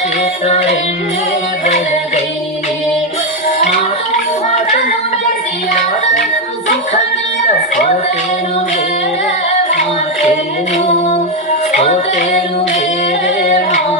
ಸೋತೆನು ಬೇರೆ ಮಾತೇನು ಸೋತೆನು ಬೇರೆ ಮಾ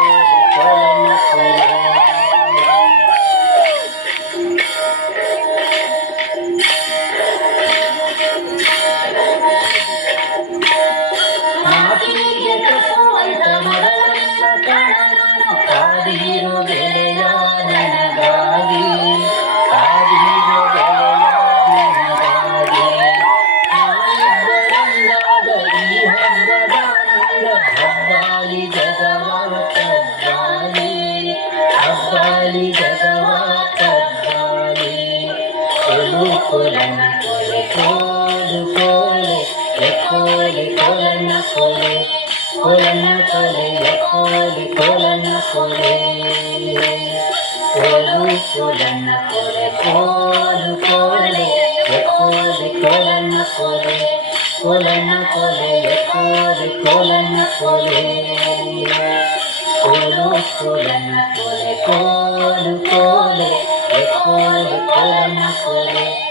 kholi kholana kholi kholana kholi kholi kholana kholi kholi kholana kholi kholi kholi kholi kholana kholi kholana kholi kholi kholana kholi kholi kholana kholi kholi kholi kholana kholi kholi kholana kholi kholi kholana kholi kholi kholana kholi kholi kholana kholi kholi kholana kholi kholi kholana kholi kholi kholana kholi kholi kholana kholi kholi kholana kholi kholi kholana kholi kholi kholana kholi kholi kholana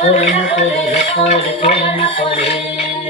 por Napoli, Napoli,